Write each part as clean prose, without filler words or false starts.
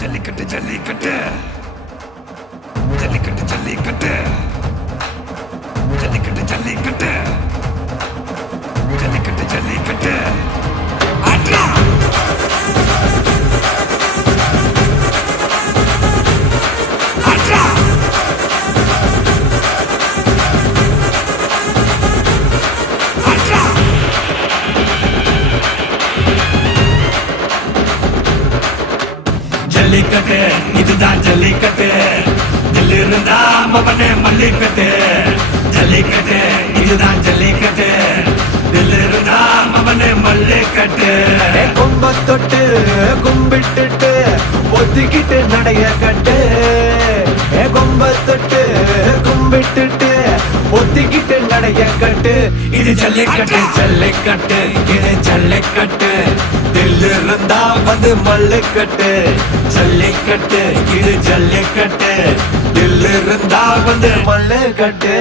ஜல்லிக்கட்டு ஜல்லிக்கட்டு ஜல்லிக்கட்டு ஜல்லிக்கட்டு ஜல்லிக்கட்டு ஜல்லிக்கட்டு ஜல்லிக்கட்டு ஜல்லிக்கட்டு ஆட்ரா ஆட்ரா ஆட்ரா ஜல்லிக்கட்டு இதுதான் ஜல்லிக்கட்டு தில்லு இருந்தா மவனே மல்லிக்கட்டு ஜல்லிக்கட்டு இதுதான் ஜல்லிக்கட்டு தில்லு இருந்தா மவனே மல்லிக்கட்டு கொம்ப தொட்டு கும்பிட்டுட்டு ஒத்திக்கிட்டு நடைய கட்டு கொம்ப தொட்டு கும்பிட்டுட்டு ஒத்திக்கிட்டு நடைய கட்டு இது ஜல்லிக்கட்டு ஜல்லிக்கட்டு இது ஜல்லிக்கட்டு தில்லு இருந்தா வந்து மல்லுக்கட்டு ஜல்லிக்கட்டு இது ஜல்லிக்கட்டு தில்லு இருந்தா வந்து மல்லுக்கட்டு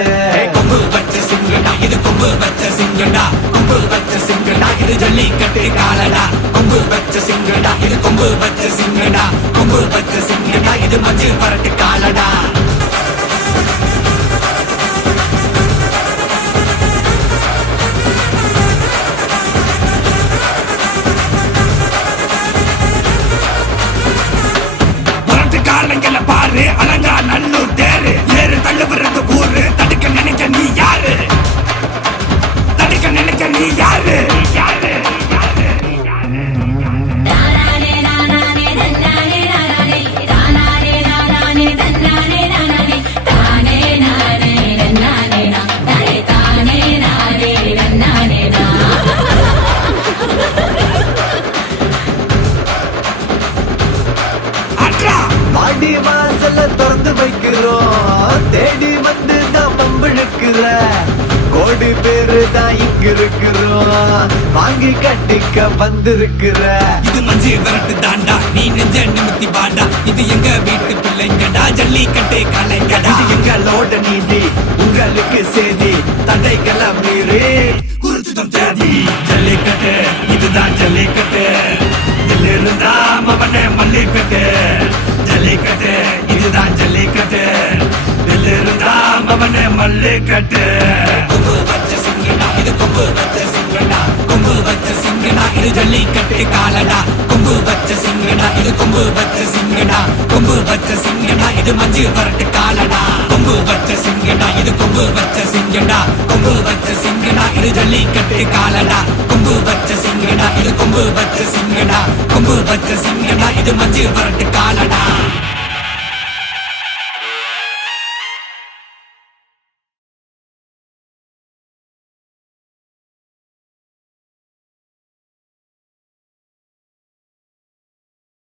கொம்பு வச்ச சிங்கடா இது கொம்பு வச்ச சிங்கடா கொம்பு வச்ச சிங்கடா இது ஜல்லிக்கட்டு காலடா கொம்பு வச்ச சிங்கடா இது கொம்பு வச்ச சிங்கடா கொம்பு வச்ச சிங்கடா இது மஞ்சள் பரட்டு காலடா காரணங்கள பாரு அலங்கா நல்லூர் தேரு ஏறு தள்ளுபுறது ஊரு தடுக்க நினைக்க நீ யாரு தடுக்க நினைக்க நீ யாரு யாரு மாடி வாசல திறந்து வைக்கிறோம் தேடி வந்து நான் பம்பிழுக்கிற கோடி பேரு தான் இங்க இருக்கிறோம் வாங்கி கட்டிக்க வந்திருக்கிற இது மஞ்சு விரட்டு தாண்டா நீ நெஞ்ச நிமித்தி பாண்டா இது எங்க வீட்டு பிள்ளைங்கடா ஜல்லிக்கட்டு கலைங்கடா இது எங்களோட நீதி உங்களுக்கு செய்தி தடைக்கெல்லாம் மீறி குறிச்சுதம் தேதி ஜல்லிக்கட்டு இதுதான் ஜல்லிக்கட்டு இதுல இருந்தா மவனே மல்லிக்கட்டு ஜல்லிக்கட்டு இதுதான் ஜல்லிக்கட்டு இதுல இருந்தா மவனே மல்லிக்கட்டு கொம்பு வச்ச சிங்கடா இது கொம்பு வச்ச சிங்கடா கொம்பு வச்ச சிங்கடா இது ஜல்லிக்கட்டு காலடா கொம்பு வச்ச சிங்கடா இது கொம்பு வச்ச சிங்கடா கொம்பு வச்ச சிங்கடா இது மஞ்சு வரட்டு காலடா கொம்பு வச்ச சிங்கடா இது கொம்பு வச்ச சிங்கடா கொம்பு வச்ச சிங்கடா இது ஜல்லிக்கட்டு காலடா கொம்பு வச்ச சிங்கடா இது கொம்பு வச்ச சிங்கடா கொம்பு வச்ச சிங்கடா இது மஞ்சு வரட்டு காலடா